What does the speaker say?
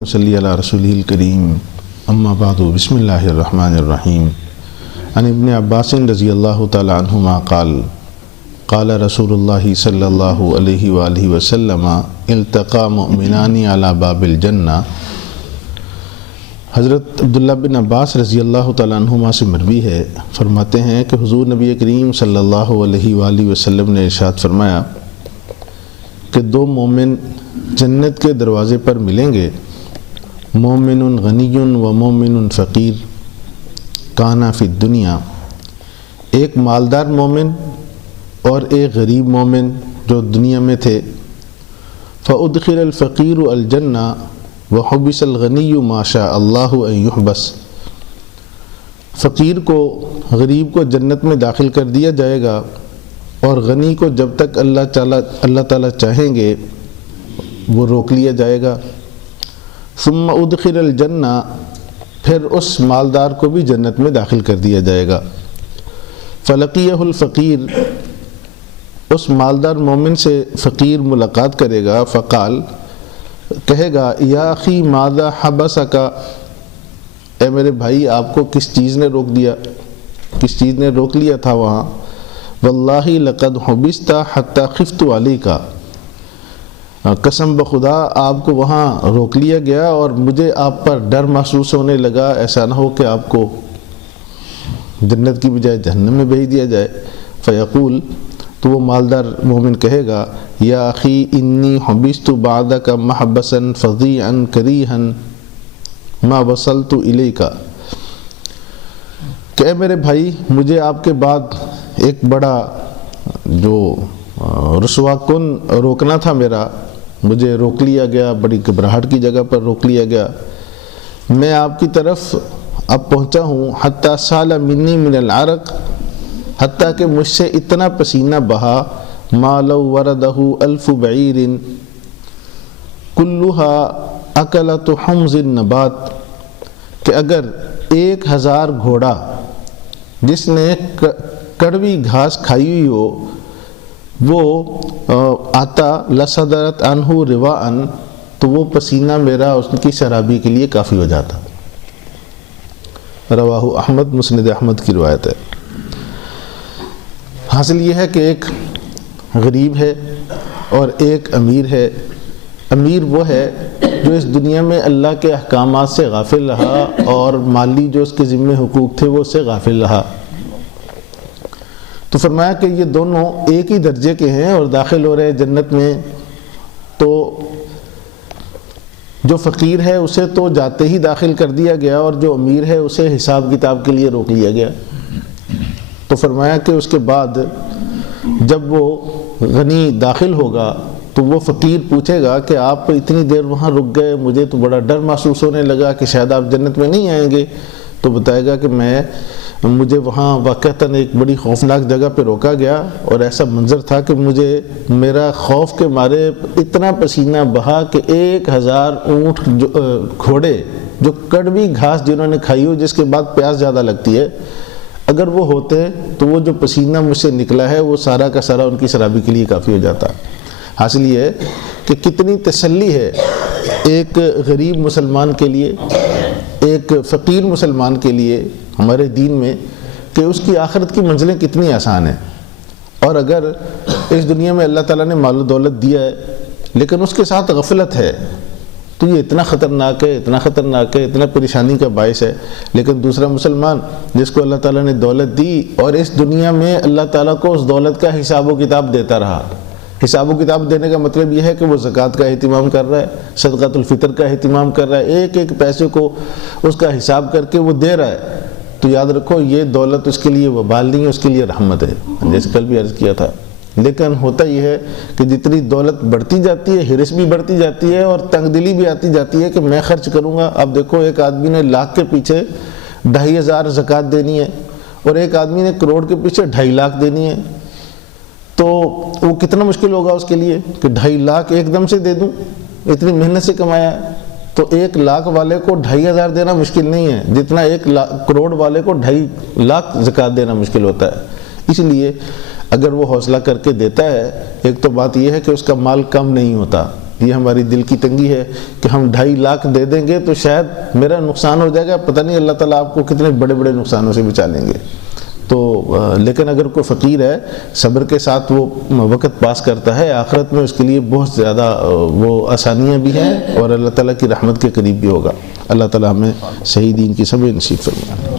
صلی علی رسولہ الکریم اما بعد بسم اللہ الرحمن الرحیم عن ابن عباس رضی اللہ تعالی عنہما قال قال رسول اللہ صلی اللہ علیہ وآلہ وسلم التقى مؤمنان علی باب الجنہ۔ حضرت عبداللہ بن عباس رضی اللہ تعالی عنہما سے مروی ہے، فرماتے ہیں کہ حضور نبی کریم صلی اللہ علیہ وآلہ وسلم نے ارشاد فرمایا کہ دو مومن جنت کے دروازے پر ملیں گے، مومن غنی و مومن فقیر کانا فی الدنیا، ایک مالدار مومن اور ایک غریب مومن جو دنیا میں تھے۔ فادخل الفقیر الجنہ وحبس الغنی ما شاء اللہ ان یحبس، فقیر کو غریب کو جنت میں داخل کر دیا جائے گا اور غنی کو جب تک اللہ تعالیٰ چاہیں گے وہ روک لیا جائے گا۔ ثم ادخل الجنہ، پھر اس مالدار کو بھی جنت میں داخل کر دیا جائے گا۔ فلقیہ الفقیر، اس مالدار مومن سے فقیر ملاقات کرے گا، فقال، کہے گا، یا اخی ماذا حبسک، اے میرے بھائی آپ کو کس چیز نے روک دیا، کس چیز نے روک لیا تھا وہاں؟ واللہ لقد حبست حتی خفت علیک، قسم بخدا آپ کو وہاں روک لیا گیا اور مجھے آپ پر ڈر محسوس ہونے لگا، ایسا نہ ہو کہ آپ کو جنت کی بجائے جہنم میں بھیج دیا جائے۔ فیقول، تو وہ مالدار مومن کہے گا، یا اخی انی حبست بعدک محبسا فظیعا کریہا ما وصلت الیک، کہ اے میرے بھائی مجھے آپ کے بعد ایک بڑا جو رسوا کن روکنا تھا میرا، مجھے روک لیا گیا، بڑی گھبراہٹ کی جگہ پر روک لیا گیا، میں آپ کی طرف اب پہنچا ہوں۔ حتی سال منی من العرق، حتیٰ کہ مجھ سے اتنا پسینہ بہا، ما لو وردہ الف بعیر کلھا اکلت حمز النبات، کہ اگر 1000 گھوڑا جس نے کڑوی گھاس کھائی ہوئی ہو وہ آتا لصدرت عنہ رواءً، تو وہ پسینہ میرا اس کی شرابی کے لیے کافی ہو جاتا۔ رواہ احمد، مسند احمد کی روایت ہے۔ حاصل یہ ہے کہ ایک غریب ہے اور ایک امیر ہے۔ امیر وہ ہے جو اس دنیا میں اللہ کے احکامات سے غافل رہا اور مالی جو اس کے ذمہ حقوق تھے وہ اس سے غافل رہا۔ تو فرمایا کہ یہ دونوں ایک ہی درجے کے ہیں اور داخل ہو رہے جنت میں، تو جو فقیر ہے اسے تو جاتے ہی داخل کر دیا گیا اور جو امیر ہے اسے حساب کتاب کے لیے روک لیا گیا۔ تو فرمایا کہ اس کے بعد جب وہ غنی داخل ہوگا تو وہ فقیر پوچھے گا کہ آپ اتنی دیر وہاں رک گئے، مجھے تو بڑا ڈر محسوس ہونے لگا کہ شاید آپ جنت میں نہیں آئیں گے۔ تو بتائے گا کہ مجھے وہاں واقعتاً ایک بڑی خوفناک جگہ پہ روکا گیا اور ایسا منظر تھا کہ میرا خوف کے مارے اتنا پسینہ بہا کہ 1000 اونٹ گھوڑے جو کڑوی گھاس جنہوں نے کھائی ہو، جس کے بعد پیاس زیادہ لگتی ہے، اگر وہ ہوتے تو وہ جو پسینہ مجھ سے نکلا ہے وہ سارا کا سارا ان کی شرابی کے لیے کافی ہو جاتا۔ حاصل یہ ہے کہ کتنی تسلی ہے ایک غریب مسلمان کے لیے، ایک فقیر مسلمان کے لیے ہمارے دین میں، کہ اس کی آخرت کی منزلیں کتنی آسان ہیں۔ اور اگر اس دنیا میں اللہ تعالیٰ نے مال و دولت دیا ہے لیکن اس کے ساتھ غفلت ہے تو یہ اتنا خطرناک ہے، اتنا خطرناک ہے، اتنا پریشانی کا باعث ہے۔ لیکن دوسرا مسلمان جس کو اللہ تعالیٰ نے دولت دی اور اس دنیا میں اللہ تعالیٰ کو اس دولت کا حساب و کتاب دیتا رہا۔ حساب و کتاب دینے کا مطلب یہ ہے کہ وہ زکوٰۃ کا اہتمام کر رہا ہے، صدقۃ الفطر کا اہتمام کر رہا ہے، ایک ایک پیسے کو اس کا حساب کر کے وہ دے رہا ہے، تو یاد رکھو یہ دولت اس کے لیے وبال نہیں ہے، اس کے لیے رحمت ہے، جیسے کل بھی عرض کیا تھا۔ لیکن ہوتا یہ ہے کہ جتنی دولت بڑھتی جاتی ہے ہرس بھی بڑھتی جاتی ہے اور تنگ دلی بھی آتی جاتی ہے کہ میں خرچ کروں گا۔ اب دیکھو ایک آدمی نے لاکھ کے پیچھے 2500 زکوٰۃ دینی ہے اور ایک آدمی نے کروڑ کے پیچھے 2.5 لاکھ دینی ہے، تو وہ کتنا مشکل ہوگا اس کے لیے کہ 2.5 لاکھ ایک دم سے دے دوں، اتنی محنت سے کمایا ہے۔ تو 1 لاکھ والے کو 2500 دینا مشکل نہیں ہے جتنا 1 کروڑ والے کو 2.5 لاکھ زکوٰۃ دینا مشکل ہوتا ہے۔ اس لیے اگر وہ حوصلہ کر کے دیتا ہے، ایک تو بات یہ ہے کہ اس کا مال کم نہیں ہوتا، یہ ہماری دل کی تنگی ہے کہ ہم 2.5 لاکھ دے دیں گے تو شاید میرا نقصان ہو جائے گا، پتہ نہیں اللہ تعالیٰ آپ کو کتنے بڑے بڑے نقصانوں سے بچا لیں گے۔ تو لیکن اگر کوئی فقیر ہے، صبر کے ساتھ وہ وقت پاس کرتا ہے، آخرت میں اس کے لیے بہت زیادہ وہ آسانیاں بھی ہیں اور اللہ تعالیٰ کی رحمت کے قریب بھی ہوگا۔ اللہ تعالیٰ ہمیں صحیح دین کی سمجھ نصیب فرمائے۔